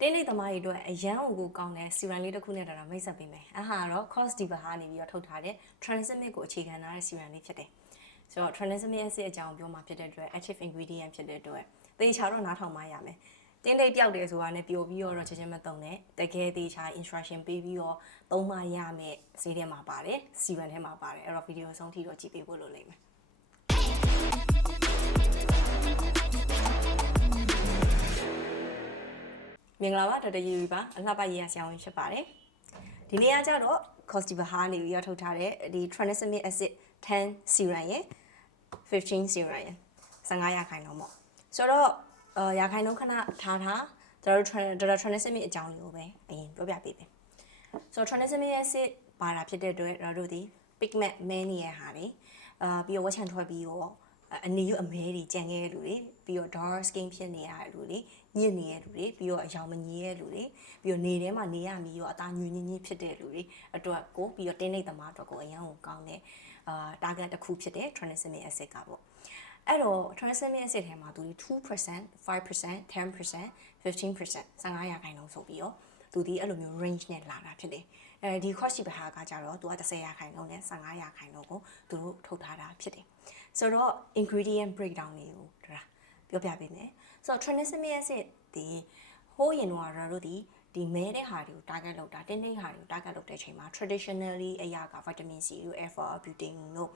တင်းနေသမားတွေအတွက်အရန်ကိုကောင်းတဲ့စီရန်လေးတစ်ခုနဲ့တော့မိတ်ဆက်ပေးမယ်အဟာတော့ cost diva ဟာနေပြီးတော့ထုတ်ထားတဲ့ transmit ကိုအခြေခံထားတဲ့စီရန်လေးဖြစ်တယ်ဆိုတော့ transmit ရဲ့အကြောင်းပြောမှာဖြစ်တဲ့အတွက် active ingredient ဖြစ်တဲ့အတွက်သေချာတော့နားထောင်မှရမယ်တင်းလေးတယောက်တည်းဆိုတာနဲ့ပျော်ပြီးတော့ချက်ချင်းမသုံးနဲ့တကယ်သေချာ instruction ပေးပြီးတော့သုံးမှရမယ်ဈေးထဲမှာပါတယ်စီရန်ထဲမှာပါတယ်အဲ့တော့ဗီဒီယိုဆုံးထိတော့ကြည့်ပေးဖို့လိုလိမ့်မယ် မင်္ဂလာပါဒေါက်တာယူရီပါအလှပရေးရဆရာဝန်ဖြစ်ပါတယ်ဒီနေ့ကကြတော့ Costiba ဟာနေပြီးတော့ထုတ်ထားတဲ့ဒီ tranexamic acid 10 serum ရဲ့15 serum ရဲ့15ရာခိုင်နှုန်းပေါ့ဆိုတော့အာရာခိုင်နှုန်းခဏထားထားကျွန်တော်တို့ tranexamic အကြောင်းလေးကိုပဲအရင်ပြောပြပေးမယ်ဆိုတော့ tranexamic acid ပါတာဖြစ်တဲ့အတွက်ကျွန်တော်တို့ဒီ pigment မဲနေရဟာတွေအာပြီးတော့ဝက်ချန်ထွက်ပြီးတော့ အနေရအမဲတွေကြံခဲ့တဲ့လူတွေပြီးတော့ dark skin ဖြစ်နေရတဲ့လူတွေညစ်နေတဲ့လူတွေပြီးတော့အယောင်မညီတဲ့လူတွေပြီးတော့နေထဲမှာနေရမီရောအသားညွညင်းညင်းဖြစ်တဲ့လူတွေအတွက်ကိုပြီးတော့တင်းနေသမားအတွက်ကိုအရန်ကိုကောင်းတဲ့အာ target တစ်ခုဖြစ်တဲ့ tranexamic acid ကပေါ့အဲ့တော့ tranexamic acid ထဲမှာသူဒီ2% 5% 10% 15% 15ရာခိုင်နှုန်းဆိုပြီးတော့သူဒီအဲ့လိုမျိုး range နဲ့လာတာဖြစ်တယ်အဲဒီ cost ဘဟာကကြတော့သူက30ရာခိုင်နှုန်းနဲ့15ရာခိုင်နှုန်းကိုသူတို့ထုတ်ထားတာဖြစ်တယ် ဆိုတော့ ingredient breakdown တွေကိုဒါပြောပြပေးမယ်ဆိုတော့ tranexamic acid ဒီဟိုးရင်တော့တို့ဒီဒီမဲတဲ့ဟာတွေကို target လုပ်တာတင်းတင်းဟာတွေကို target လုပ်တဲ့အချိန်မှာ traditionally အရာက vitamin C တို့ alpha butane တို့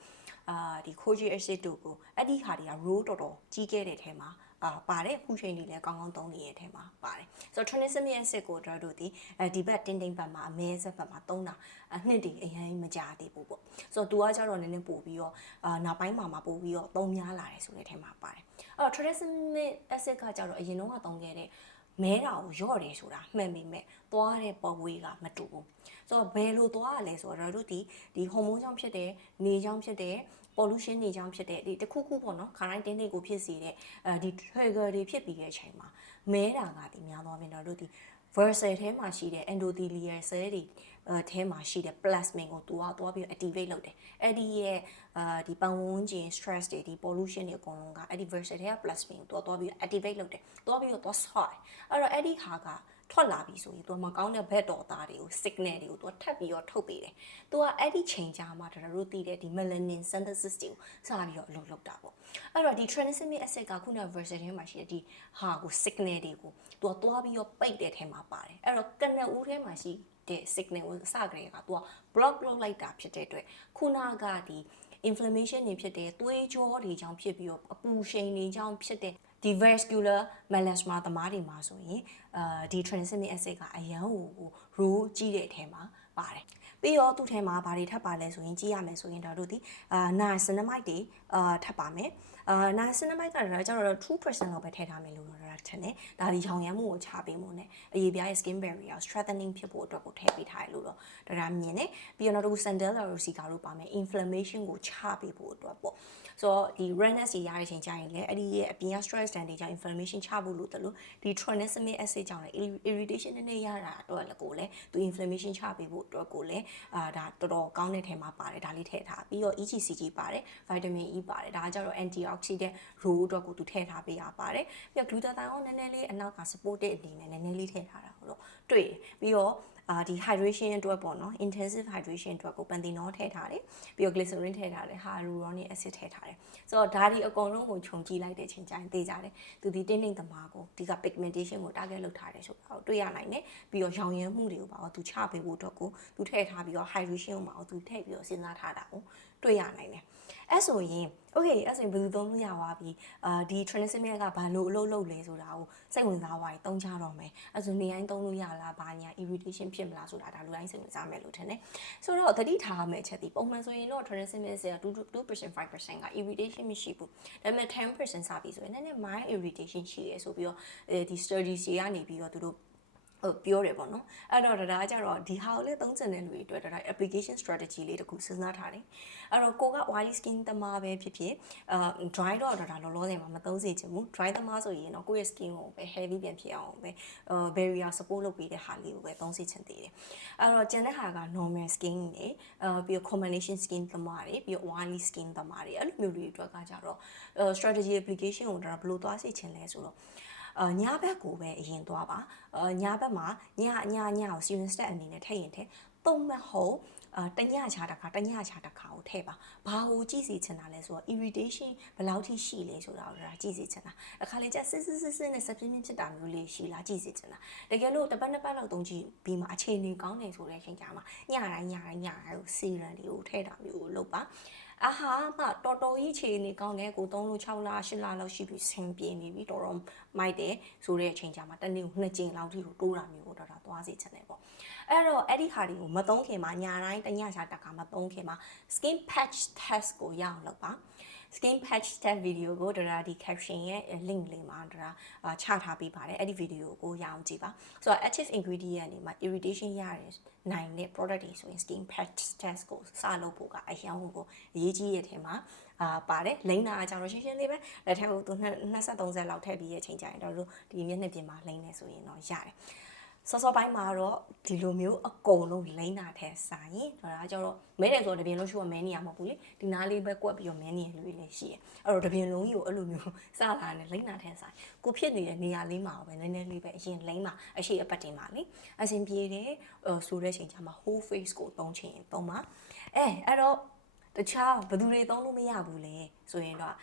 အာဒီ kojic acid တို့ကိုအဲ့ဒီဟာတွေက role တော်တော်ကြီးခဲ့တဲ့ထဲမှာအာပါတယ်ခုချိန်ကြီးလည်းကောင်းကောင်းသုံးနေရတဲ့ထဲမှာပါတယ် ဆိုတော့ tranexamic acid ကိုတို့တို့ဒီအဲဒီဘက်တင်းတင်းဘက်မှာအမဲဆက်ဘက်မှာသုံးတာအနှစ်တည်းအရင်မကြသေးဘူးပေါ့ဆိုတော့ तू ကကြတော့နည်းနည်းပို့ပြီးတော့အာနောက်ပိုင်းမှာမှာပို့ပြီးတော့သုံးများလာတယ်ဆိုတဲ့ထဲမှာပါတယ်အဲ့တော့ tranexamic acid ကကြတော့အရင်တော့ကသုံးခဲ့တဲ့မဲတာကိုရော့တယ်ဆိုတာမှန်ပေမဲ့သွားတဲ့ပုံဝေးကမတူဘူးဆိုတော့ဘယ်လိုသွားရလဲဆိုတော့တို့ဒီဒီဟော်မုန်းကြောင့်ဖြစ်တဲ့နေကြောင့်ဖြစ်တဲ့ pollution တွေကြောင့်ဖြစ်တဲ့ဒီတခုခုပေါ့နော်ခါတိုင်းတင်းတွေကိုဖြစ်စေတဲ့အဲဒီ trigger တွေဖြစ်ပြီးတဲ့အချိန်မှာမဲတာကဒီများသောအားဖြင့်တော့တို့ဒီ versal ထဲမှာရှိတဲ့ endothelial cell တွေအဲထဲမှာရှိတဲ့ plasmin ကိုသူကသွားပြီး activate လုပ်တယ်အဲ့ဒီရဲ့အာဒီပတ်ဝန်းကျင် stress တွေဒီ pollution တွေအကုန်လုံးကအဲ့ဒီ versal ထဲက plasmin ကိုသူကသွားပြီး activate လုပ်တယ်သွားပြီးတော့သွားဆော့တယ်အဲ့တော့အဲ့ဒီဟာက ထွက်လာပြီဆိုရင်သူကမကောင်းတဲ့ဘက်တော်သားတွေကို signal တွေကိုသူကထပ်ပြီးတော့ထုတ်ပေးတယ်။သူကအဲ့ဒီချိန်ကြာမှကျွန်တော်တို့သိတဲ့ဒီ melanin synthesis တွေကိုစပြီးတော့အလုပ်လုပ်တာပေါ့။အဲ့တော့ဒီ tranexamic acid ကခုန version ထဲမှာရှိတဲ့ဒီဟာကို signal တွေကိုသူကသွားပြီးတော့ပိတ်တဲ့ထဲမှာပါတယ်။အဲ့တော့ကနဦးထဲမှာရှိတဲ့ signal ကိုစကြရကသူက block လုပ်လိုက်တာဖြစ်တဲ့အတွက်ခုနကဒီ inflammation တွေဖြစ်တဲ့သွေးကြောတွေကြောင့်ဖြစ်ပြီးတော့အပူရှိန်တွေကြောင့်ဖြစ်တဲ့ ဒီ vascular melasma သမားတွေမှာဆိုရင်အာဒီ tranexamic acid ကအရန်ကို role ကြီးတဲ့အထဲမှာပါတယ်ပြီးတော့သူ့ထဲမှာဘာတွေထပ်ပါလဲဆိုရင်ကြည့်ရမယ်ဆိုရင်တော့တို့ဒီအာ niacinamide တွေအာထပ်ပါမယ်အာ niacinamide ကတော့ကျတော့2%လောက်ပဲထည့်ထားမယ်လို့တော့ထင်တယ်ဒါဒီရောင်ရမ်းမှုကိုချပေးမှုနဲ့အရေးပြားရဲ့ skin barrier strengthening ဖြစ်ဖို့အတွက်ကိုထည့်ပေးထားရလို့တော့ဒါဒါမြင်တယ်ပြီးတော့တို့ sandella rosica တို့ပါမယ် inflammation ကိုချပေးဖို့အတွက်ပေါ့ ဆိုတော့ဒီ redness တွေရတဲ့ချိန်ကျရင်လည်းအဲ့ဒီရဲ့အပြင်က stress တန်တွေကြောင့် inflammation ချဖို့လို့တလို့ဒီ tranexamic acid ကြောင့်လည်း irritation နည်းနည်းရတာအတွက်လည်းကိုလည်းသူ inflammation ချပေးဖို့အတွက်ကိုလည်းအာဒါတော်တော်ကောင်းတဲ့ထဲမှာပါတယ်ဒါလေးထည့်ထားပြီးတော့ EGCG ပါတယ် vitamin E ပါတယ်ဒါကကြတော့ antioxidant role အတွက်ကိုသူထည့်ထားပေးရပါတယ်ပြီးတော့ glutathione နည်းနည်းလေးအနောက်က supportive အနေနဲ့နည်းနည်းလေးထည့်ထားတာဟုတ်တော့တွေ့ပြီးတော့ အာဒီ hydration အတွက်ပေါ့နော် intensive hydration အတွက်ကို panthenol ထည့်ထားတယ်ပြီးတော့ glycerin ထည့်ထားတယ် hyaluronic acid ထည့်ထားတယ်ဆိုတော့ဒါဒီအကုန်လုံးကိုခြုံကြည့်လိုက်တဲ့ချိန်ကျရင်သိကြတယ်သူဒီတင်းတင်းသမားကိုဒီက pigmentation ကို target လုပ်ထားတယ်ဆိုတာကိုတွေ့ရနိုင်တယ်ပြီးတော့ရောင်ရမ်းမှုတွေကိုပါတော့သူချပေးဖို့အတွက်ကိုသူထည့်ထားပြီးတော့ hydration ကိုပါတော့သူထည့်ပြီးတော့စဉ်းစားထားတာကိုတွေ့ရနိုင်တယ် အဲ့ဆိုရင် okay အဲ့ဆိုရင်ဘယ်လိုသုံးလို့ရသွားပြီအာဒီ tranexamic ကဘာလို့အလုပ်လုပ်လဲဆိုတာကိုစိတ်ဝင်စားသွားရင်သုံးကြတော့မယ်အဲ့ဆိုနေတိုင်းသုံးလို့ရလားဘာညာ irritation ဖြစ်မလားဆိုတာဒါလူတိုင်းစိတ်ဝင်စားမယ်လို့ထင်တယ်ဆိုတော့သတိထားရမယ့်အချက်ဒီပုံမှန်ဆိုရင်တော့ tranexamic က2% 5%က irritation မရှိဘူးဒါပေမဲ့10%စပြီဆိုရင်နည်းနည်း mild irritation ရှိရဲဆိုပြီးတော့အဲဒီ studies တွေကနေပြီးတော့သူတို့ ဟိုပြောတယ်ပေါ့နော်အဲ့တော့ဒါကြတော့ဒီဟာကိုလည်းသုံးချင်တဲ့လူတွေအတွက်ဒါ application strategy လေးတခုစဉ်းစားထားတယ်အဲ့တော့ကိုက oily skin သမားပဲဖြစ်ဖြစ်အာ dry တော့ဒါလောလောဆယ်မှာမသုံးစေချင်ဘူး dry သမားဆိုရင်တော့ကိုယ့်ရဲ့ skin ကိုပဲ heavy ပြန်ဖြစ်အောင်ပဲအာ barrier support လုပ်ပေးတဲ့ဟာလေးကိုပဲသုံးစေချင်သေးတယ်အဲ့တော့ကျန်တဲ့ဟာက normal skin တွေအာပြီးတော့ combination skin သမားတွေပြီးတော့ oily skin သမားတွေအဲ့လိုမျိုးတွေအတွက်ကကြတော့ strategy application ကိုဒါဘယ်လိုသွားစေချင်လဲဆိုတော့အာ ညာဘက်ကိုပဲအရင်သွားပါအာညာဘက်မှာညညညကို student stat အနေနဲ့ထည့်ရင်ထည့်သုံးမဟုတ်အာတညချာတစ်ခါတညချာတစ်ခါကိုထည့်ပါဘာကိုကြည့်စီချင်တာလဲဆိုတော့ irritation ဘယ်လောက်ထိရှိလဲဆိုတာကိုဒါကြည့်စီချင်တာအခါလေးကျစစ်စစ်စစ်စစ်နဲ့စပြင်းပြင်းဖြစ်တာမျိုးလေးရှိလားကြည့်စီချင်တာတကယ်လို့တစ်ပတ်နှစ်ပတ်လောက်သုံးကြည့်ပြီးမှအခြေအနေကောင်းနေဆိုတဲ့အချိန်ကြာမှာညတိုင်းညတိုင်းညတိုင်းကိုစီရန်တွေကိုထည့်တာမျိုးကိုလုပ်ပါ အာဟာမတော်တော်ကြီးခြေနေကောင်းတယ်ကို3လို့6လ8လလောက်ရှိပြီဆင်ပြေနေပြီတော်တော်မိုက်တယ်ဆိုတဲ့အချိန်ကြာမှာတနေ့ကို2ကြိမ်လောက်ထိကိုတိုးတာမျိုးကိုတော်တော်သွားစေချင်တယ်ပေါ့အဲ့တော့အဲ့ဒီဟာတွေကိုမသုံးခင်မှာညာတိုင်းတညချာတခါမသုံးခင်မှာ skin patch test ကိုရအောင်လုပ်ပါ skin patch test video ကိုဒါဒီ caption ရဲ့ link လေးမှာဒါအာချထားပေးပါတယ်အဲ့ဒီ video ကိုရအောင်ကြည့်ပါဆိုတော့ active ingredient တွေမှာ irritation ရတယ်နိုင်တဲ့ product တွေဆိုရင် skin patch test ကိုစလုပ်ဖို့ကအရင်ဟိုကိုအရေးကြီးရဲ့ထဲမှာအာပါတယ်လိမ့်တာအကြောင်းတော့ရှင်းရှင်းလေးပဲလက်ထက်ကိုသူ20 30လောက်ထည့်ပြီးရဲ့ချိန်ကြရင်တော့ဒီမျက်နှာပြင်မှာလိမ့်နေဆိုရင်တော့ရတယ် စောစောပိုင်းမှာတော့ဒီလိုမျိုးအကုန်လုံးလိမ့်တာထဲစာရင်ဒါကြတော့မဲတယ်ဆိုတော့တပြင်းလုံးရှိုးမဲနေရမှာမဟုတ်ဘူးလေဒီနားလေးပဲကွက်ပြီးတော့မဲနေရလူတွေလည်းရှိရအဲ့တော့တပြင်းလုံးကြီးကိုအဲ့လိုမျိုးစလာနေလိမ့်တာထဲစာကိုဖြစ်နေတဲ့နေရာလေးမှာပဲနည်းနည်းလေးပဲအရင်လိမ့်မှာအရှိအပတ်တင်ပါလေအဆင်ပြေတယ်ဆိုတဲ့ချိန်ကျမှ whole face ကိုသုံးချင်သုံးပါအဲအဲ့တော့တခြားဘယ်သူတွေသုံးလို့မရဘူးလေဆိုရင်တော့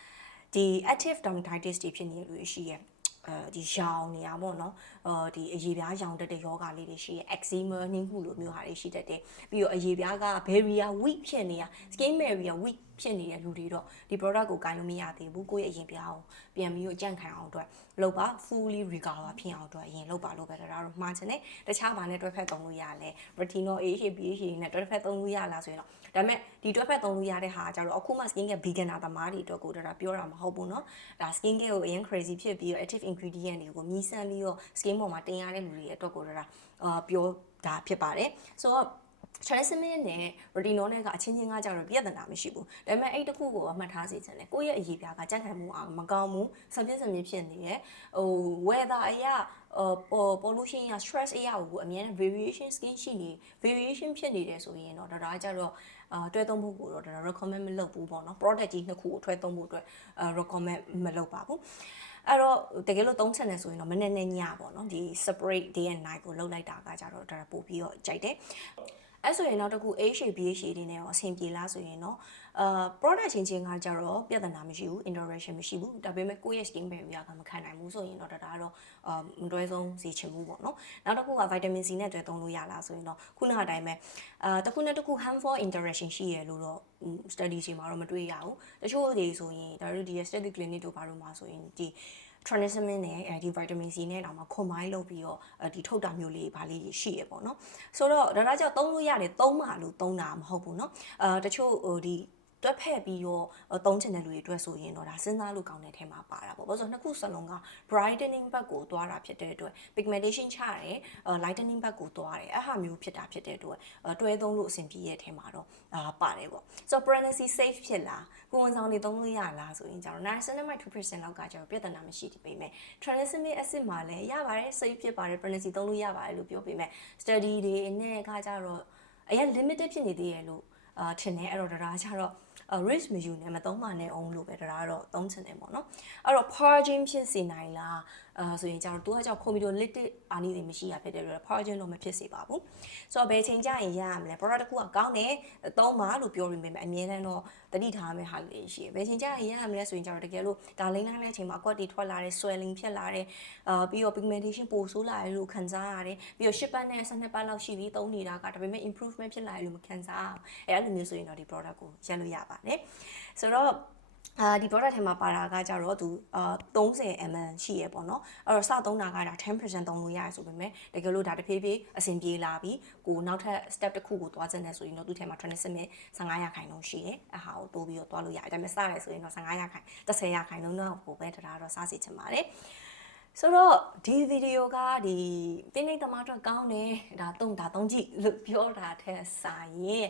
ဒီ active dermatitis တွေဖြစ်နေလို့ရှိရဲ့ အဲဒီရောင်နေရပေါ့နော်အော်ဒီအရေပြားရောင်တက်တဲ့ယောဂလေးတွေရှိရဲ့ eczema နှင်းမှုလိုမျိုးဟာတွေရှိတတ်တယ်ပြီးတော့အရေပြားက barrier weak ဖြစ်နေတာ skin barrier weak ဖြစ်နေတဲ့လူတွေတော့ဒီ product ကိုကိုင်လို့မရသေးဘူးကိုယ့်ရဲ့အရင်ပြားကိုပြန်ပြီးတော့ကြန့်ခံအောင်အတွက်လုပ်ပါ fully recover ဖြစ်အောင်အတွက်အရင်လုပ်ပါလို့ပဲဒါတော့မှားချင်တယ်တခြားဘာနဲ့တွဲဖက်သုံးလို့ရလဲ retinol AHA BHA နဲ့တွဲဖက်သုံးလို့ရလားဆိုရင်တော့ဒါပေမဲ့ဒီတွဲဖက်သုံးလို့ရတဲ့ဟာကျတော့အခုမှ skin care beginner သမားတွေအတွက်ကိုဒါပြောတာမဟုတ်ဘူးเนาะဒါ skin care ကိုအရင် crazy ဖြစ်ပြီးတော့ active ingredient တွေကိုမြည်ဆန်းပြီးတော့ skin ပေါ်မှာတင်ရတဲ့လူတွေအတွက်ကိုဒါအာပြောတာဖြစ်ပါတယ်ဆိုတော့ trisomia နဲ့ retinol နဲ့ကအချင်းချင်းကကြတော့ပြဿနာမရှိဘူးဒါပေမဲ့အဲ့တခုကိုအမှတ်ထားစေချင်တယ်ကိုယ့်ရဲ့အရေးပြားကကြက်ခံမှုအောင်မကောင်းဘူးဆပြင်းဆပြင်းဖြစ်နေရဲ့ဟို weather အရာဟို pollution ရ stress အရာကိုအများနဲ့ variation skin ရှိနေ variation ဖြစ်နေတယ်ဆိုရင်တော့ဒါဒါကြတော့အာတွဲသုံးဖို့ကိုတော့ဒါ recommend မလုပ်ဘူးပေါ့နော် product ကြီးနှစ်ခုကိုတွဲသုံးဖို့အတွက် recommend မလုပ်ပါဘူး အဲ့တော့တကယ်လို့သုံးချင်တယ်ဆိုရင်တော့မနေ့နဲ့ညပေါ့နော်ဒီ separate day and night ကိုလုပ်လိုက်တာကကြတော့ဒါပို့ပြီးတော့ကြိုက်တယ် အဲ့ဆိုရင်နောက်တစ်ခု AHA BHA တွေနဲ့ရောအဆင်ပြေလားဆိုရင်တော့အာ product ချင်းချင်းကကြတော့ပြဿနာမရှိဘူး interaction မရှိဘူးဒါပေမဲ့ကိုယ့်ရဲ့ skin barrier ကမခံနိုင်ဘူးဆိုရင်တော့ဒါတော့အာမတွဲဆုံးစီချင်ဘူးပေါ့နော်နောက်တစ်ခုက vitamin C နဲ့တွဲသုံးလို့ရလားဆိုရင်တော့ခုနကအတိုင်းပဲအာတစ်ခုနဲ့တစ်ခု harmful interaction ရှိရလို့တော့ study ချိန်မှာတော့မတွေ့ရဘူးတချို့တွေဆိုရင်ဒါတို့ဒီ study clinic တို့ဘာလို့မှာဆိုရင်ဒီ transmission နဲ့အဲဒီ vitamin C နဲ့တောင်မှ combine လုပ်ပြီးတော့ဒီထုတ်တာမျိုးလေးဗာလေးရှိရပေါ့နော်ဆိုတော့ဒါတော့ကြောင့်သုံးလို့ရတယ်သုံးပါလို့သုံးတာမဟုတ်ဘူးเนาะအာတချို့ဟိုဒီ တွက်ဖက်ပြီးတော့သုံးချင်တဲ့လူတွေအတွက်ဆိုရင်တော့ဒါစဉ်းစားလို့ကောင်းတဲ့ထဲမှာပါတာပေါ့။ဘာလို့ဆိုနှစ်ခုစလုံးက brightening ဘက်ကိုသွားတာဖြစ်တဲ့အတွက် pigmentation ချတယ် lightening ဘက်ကိုသွားတယ်။အဲ့ဟာမျိုးဖြစ်တာဖြစ်တဲ့အတွက်တွဲသုံးလို့အဆင်ပြေတဲ့ထဲမှာတော့အာပါတယ်ပေါ့။ဆိုတော့ pregnancy safe ဖြစ်လား။ကိုယ်ဝန်ဆောင်တွေသုံးလို့ရလားဆိုရင်ကျတော့ niacinamide 2%လောက်ကကျတော့ပြဿနာမရှိတည်ပေမဲ့ tranexamic acid မှာလည်းရပါတယ် safe ဖြစ်ပါတယ် pregnancy သုံးလို့ရပါတယ်လို့ပြောပေမဲ့ study တွေနဲ့ကကြတော့အရင် limited ဖြစ်နေသေးရဲ့လို့အာထင်တယ်အဲ့တော့ဒါကြတော့ risk မယူနဲ့မသုံးပါနဲ့အောင်လို့ပဲဒါကတော့သုံးချင်တယ်ပေါ့နော်အဲ့တော့ purging ဖြစ်စေနိုင်လား အာဆိုရင်ကျတော့သူကကြောင့် computer lipid အာနီတွေမရှိရဖြစ်တဲ့အတွက် purging တော့မဖြစ်စေပါဘူးဆိုတော့ဘယ်ချိန်ကျရင်ရရမလဲ product တစ်ခုကကောင်းတယ်သုံးပါလို့ပြောပြီးမြဲအမြဲတမ်းတော့တတိထားမယ့်ဟာလေးရှိတယ်ဘယ်ချိန်ကျရင်ရရမလဲဆိုရင်ကျတော့တကယ်လို့ဒါလိမ့်လိုက်တဲ့အချိန်မှာအကွက်တွေထွက်လာတယ် swelling ဖြစ်လာတယ်အာပြီးတော့ pigmentation ပိုဆိုးလာတယ်လို့ခံစားရတယ်ပြီးတော့10ပတ်နဲ့12ပတ်လောက်ရှိပြီးသုံးနေတာကဒါပေမဲ့ improvement ဖြစ်လာတယ်လို့မခံစားအောင်အဲအဲ့လိုမျိုးဆိုရင်တော့ဒီ product ကိုရက်လို့ရပါတယ်ဆိုတော့ အာဒီ product ထဲမှာပါတာကကြတော့သူအာ30 ml ရှိရပေါ့နော်အဲ့တော့စသုံးတာကဒါ10%သုံးလို့ရတယ်ဆိုပေမဲ့တကယ်လို့ဒါတဖြည်းဖြည်းအဆင်ပြေလာပြီးကိုနောက်ထပ် step တစ်ခုကိုသွားခြင်းနဲ့ဆိုရင်တော့သူ့ထဲမှာ transmit 15ရာခိုင်နှုန်းရှိတယ်အဟာကိုတိုးပြီးတော့သွားလို့ရတယ်ဒါပေမဲ့စတယ်ဆိုရင်တော့15ရာခိုင်30ရာခိုင်နှုန်းတော့ကိုပဲတရားတော့စားစီချင်ပါတယ်ဆိုတော့ဒီဗီဒီယိုကဒီတင်းနေသမားအတွက်ကောင်းတယ်ဒါသုံးဒါသုံးကြည့်လို့ပြောတာထက်စာရင်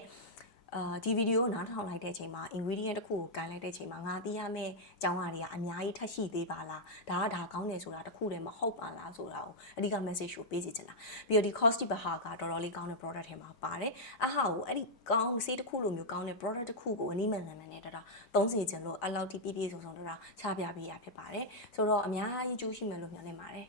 အာဒီဗီဒီယိုကိုနားထောင်လိုက်တဲ့အချိန်မှာ ingredient တစ်ခုကိုကန်လိုက်တဲ့အချိန်မှာငါသိရမယ့်အကြောင်းအရာတွေကအများကြီးထပ်ရှိသေးပါလားဒါကဒါကောင်းတယ်ဆိုတာတစ်ခုတည်းမဟုတ်ပါလားဆိုတာကိုအဓိက message ကိုပေးစီချင်တာပြီးတော့ဒီ cost baha ကတော်တော်လေးကောင်းတဲ့ product ထဲမှာပါတယ်အဟာကိုအဲ့ဒီကောင်းစေးတစ်ခုလိုမျိုးကောင်းတဲ့ product တစ်ခုကိုအနည်းမှန်မှန်နဲ့တတာသုံးစီချင်လို့အလောက်တိပြည့်ပြည့်စုံစုံတတာချပြပေးရဖြစ်ပါတယ်ဆိုတော့အများကြီးကျိုးရှိမယ်လို့မျှော်လင့်ပါတယ်